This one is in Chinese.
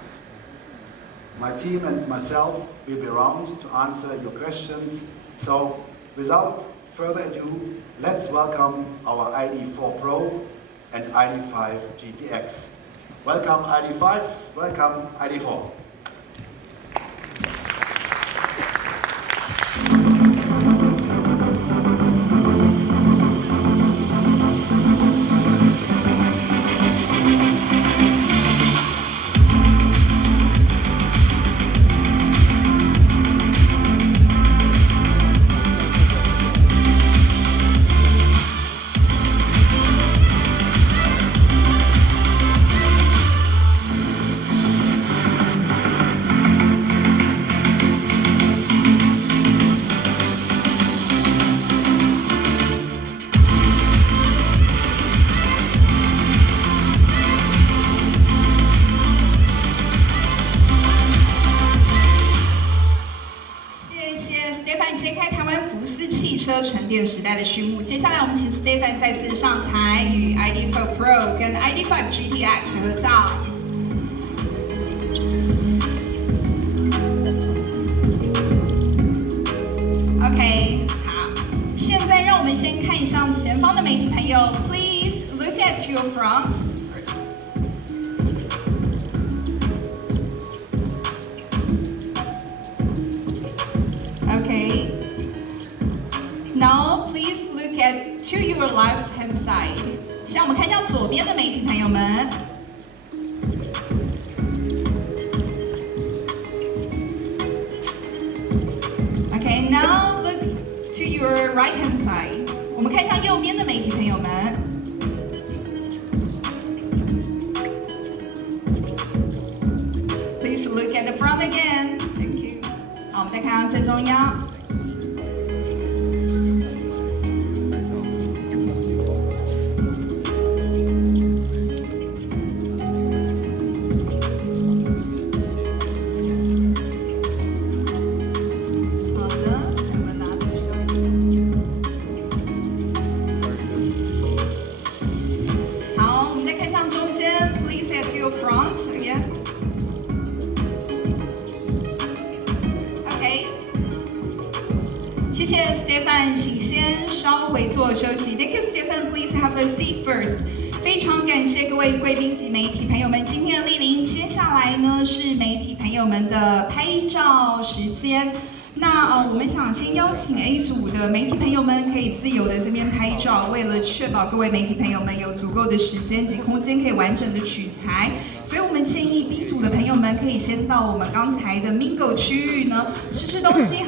cars. My team and myself will be around to answer your questions. So, without further ado, let's welcome our ID.4 Pro and ID.5 GTX. Welcome ID.5, welcome ID.4.揭开台湾福斯汽车纯电时代的序幕。接下来，我们请 Stefan 再次上台，与 ID.4 Pro 跟 ID.5 GTX 合照。OK， 好，现在让我们先看一下前方的媒体朋友 ，Please look at your front. Okay. Now, please look to your left-hand side. 现在我们看一下左边的媒体朋友们。Okay, now look to your right-hand side. 我们看一下右边的媒体朋友们。Please look at the front again. Thank you. 好，我们再看看正中央。Front again. OK， 谢谢 Stefan， 请先稍微做休息。Thank you, Stefan. Please have a seat first. 非常感谢各位贵宾及媒体朋友们今天的莅临。接下来呢是媒体朋友们的拍照时间。那我们想先邀请 A 组的媒体朋友们可以自由的这边拍照，为了确保各位媒体朋友们有足够的时间及空间可以完整的取材，所以我们建议 B 组的朋友们可以先到我们刚才的 Mingle 区域呢吃吃东西。